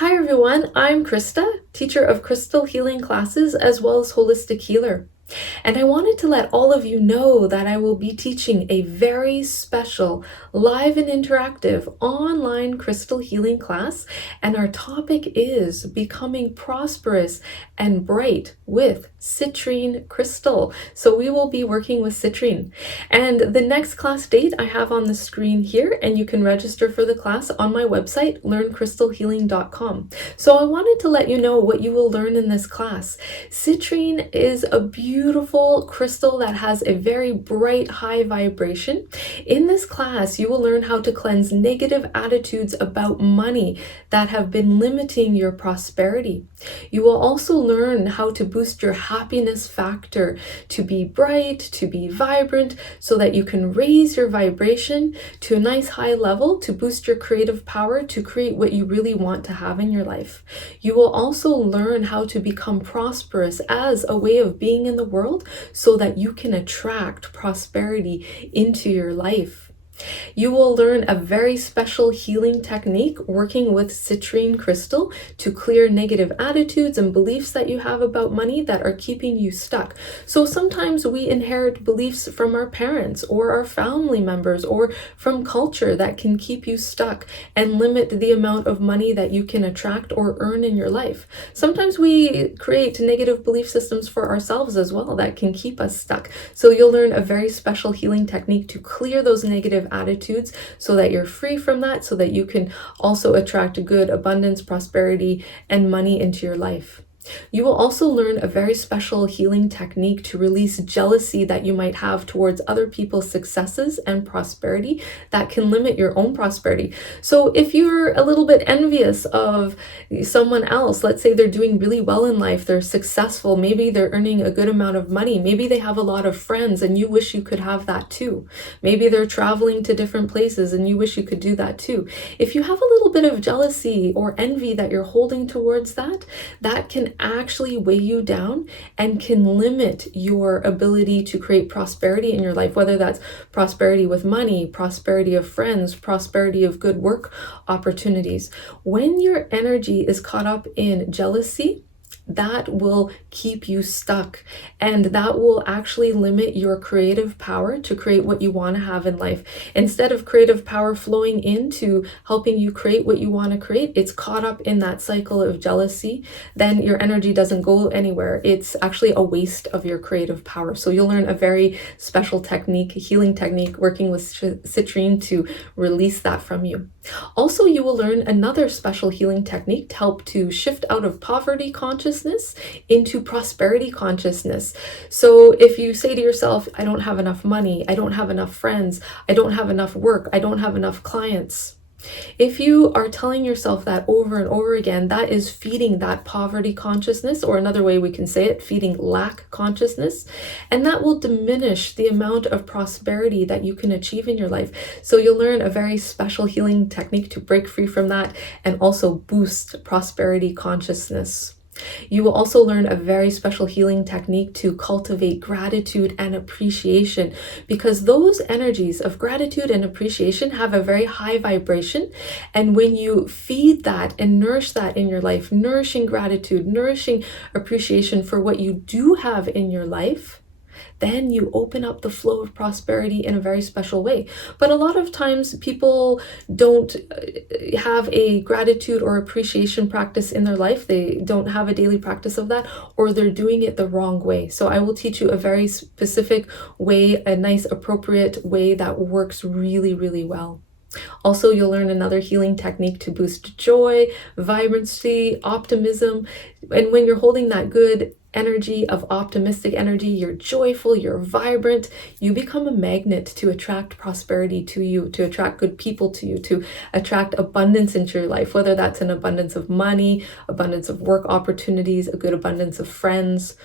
Hi everyone, I'm Krista, teacher of crystal healing classes as well as holistic healer. And I wanted to let all of you know that I will be teaching a very special live and interactive online crystal healing class. And our topic is becoming prosperous and bright with Citrine crystal. So we will be working with Citrine. And the next class date I have on the screen here, and you can register for the class on my website, learncrystalhealing.com. So I wanted to let you know what you will learn in this class. Citrine is a beautiful crystal that has a very bright, high vibration. In this class, you will learn how to cleanse negative attitudes about money that have been limiting your prosperity. You will also learn how to boost your happiness factor to be bright, to be vibrant, so that you can raise your vibration to a nice high level to boost your creative power to create what you really want to have in your life. You will also learn how to become prosperous as a way of being in the world so that you can attract prosperity into your life. You will learn a very special healing technique working with citrine crystal to clear negative attitudes and beliefs that you have about money that are keeping you stuck. So sometimes we inherit beliefs from our parents or our family members or from culture that can keep you stuck and limit the amount of money that you can attract or earn in your life. Sometimes we create negative belief systems for ourselves as well that can keep us stuck. So you'll learn a very special healing technique to clear those negative attitudes so that you're free from that, so that you can also attract good abundance, prosperity, and money into your life. You will also learn a very special healing technique to release jealousy that you might have towards other people's successes and prosperity that can limit your own prosperity. So if you're a little bit envious of someone else, let's say they're doing really well in life, they're successful, maybe they're earning a good amount of money, maybe they have a lot of friends and you wish you could have that too. Maybe they're traveling to different places and you wish you could do that too. If you have a little bit of jealousy or envy that you're holding towards that, that can actually weigh you down and can limit your ability to create prosperity in your life, whether that's prosperity with money, prosperity of friends, prosperity of good work opportunities. When your energy is caught up in jealousy, that will keep you stuck, and that will actually limit your creative power to create what you want to have in life. Instead of creative power flowing into helping you create what you want to create, it's caught up in that cycle of jealousy. Then your energy doesn't go anywhere. It's actually a waste of your creative power. So you'll learn a very special technique, healing technique, working with citrine to release that from you. Also, you will learn another special healing technique to help to shift out of poverty consciousness into prosperity consciousness. So if you say to yourself, I don't have enough money, I don't have enough friends, I don't have enough work, I don't have enough clients, if you are telling yourself that over and over again, that is feeding that poverty consciousness, or another way we can say it, feeding lack consciousness, and that will diminish the amount of prosperity that you can achieve in your life. So you'll learn a very special healing technique to break free from that and also boost prosperity consciousness. You will also learn a very special healing technique to cultivate gratitude and appreciation, because those energies of gratitude and appreciation have a very high vibration. And when you feed that and nourish that in your life, nourishing gratitude, nourishing appreciation for what you do have in your life, then you open up the flow of prosperity in a very special way. But a lot of times people don't have a gratitude or appreciation practice in their life. They don't have a daily practice of that, or they're doing it the wrong way. So I will teach you a very specific way, a nice appropriate way that works really, really well. Also, you'll learn another healing technique to boost joy, vibrancy, optimism. And when you're holding that good energy of optimistic energy, you're joyful, you're vibrant, you become a magnet to attract prosperity to you, to attract good people to you, to attract abundance into your life, whether that's an abundance of money, abundance of work opportunities, a good abundance of friends.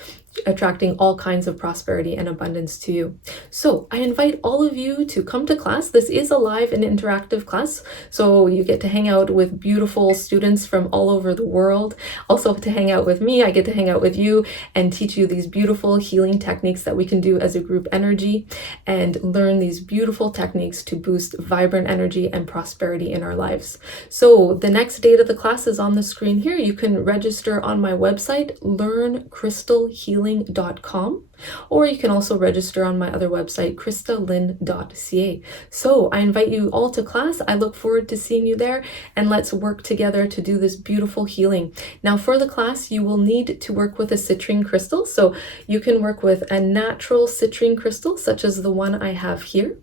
attracting all kinds of prosperity and abundance to you. So I invite all of you to come to class. This is a live and interactive class, so you get to hang out with beautiful students from all over the world. Also to hang out with me, I get to hang out with you and teach you these beautiful healing techniques that we can do as a group energy, and learn these beautiful techniques to boost vibrant energy and prosperity in our lives. So the next date of the class is on the screen here. You can register on my website, learncrystalhealing.com, or you can also register on my other website, kristalyn.ca. So I invite you all to class. I look forward to seeing you there, and let's work together to do this beautiful healing. Now for the class, you will need to work with a citrine crystal. So you can work with a natural citrine crystal, such as the one I have here.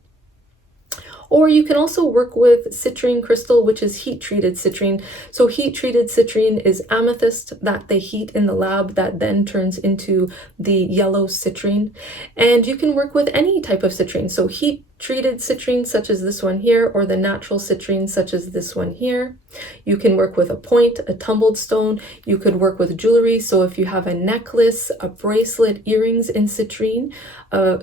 Or you can also work with citrine crystal, which is heat-treated citrine. So heat-treated citrine is amethyst that they heat in the lab that then turns into the yellow citrine. And you can work with any type of citrine. So heat-treated citrine, such as this one here, or the natural citrine, such as this one here. You can work with a point, a tumbled stone. You could work with jewelry. So if you have a necklace, a bracelet, earrings in citrine,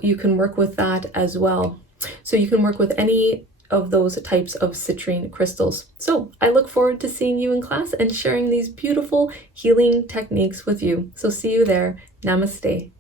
you can work with that as well. So you can work with any of those types of citrine crystals. So I look forward to seeing you in class and sharing these beautiful healing techniques with you. So see you there. Namaste.